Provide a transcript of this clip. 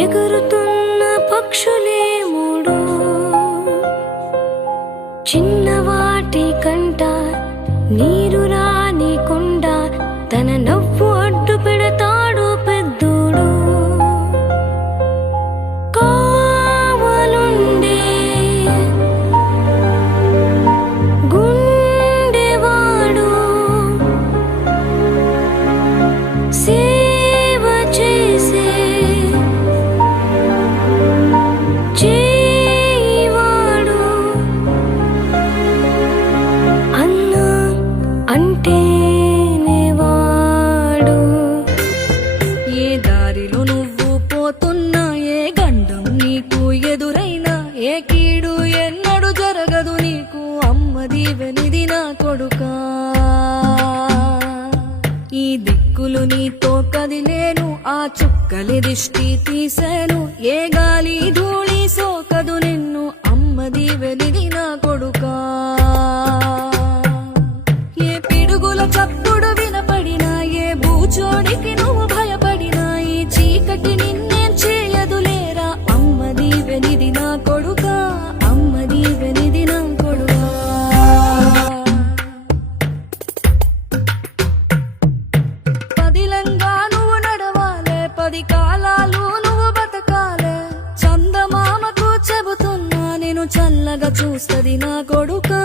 ఎగురుతున్న పక్షులే మూడు, చిన్నవాటి కంట నీరు రాని కొండ, తన నవ్వు అడ్డు పెడతాడు పెద్దోడు. కావలుండే గుండెవాడు, సేవ చేసే చేయివాడు, అన్న అంటేనే వాడు. ఏ దారిలో నువ్వు పోతున్నా, ఏ గండం నీకు ఎదురైనా, ఏ కీడు ఎన్నడు జరగదు నీకు, అమ్మ దీవెనిది నా కొడుకా. ఈ దిక్కులు నీతో కదిలేను, ఆ చుక్కలి దిష్టి తీసేను, ఏ గాలి ధూళి సోకదు నిన్ను, అమ్మ దీవెనిది నా కొడుకా. ఏ పిడుగుల చప్పుడు వినపడినా, ఏ బూచోడికి నువ్వు భయపడినా, ఈ చీకటి నిన్నేం చేయదులేరా, అమ్మ దీవెనిది నా కొడుకా, అమ్మ దీవెనిది నా కొడుకా. పదిలంగా నువ్వు నడవాలే, 10 కాలాలు నువ్వు బతకాలే, చందమామకు చెబుతున్నా నేను చల్లగా చూస్తది నా కొడుకా.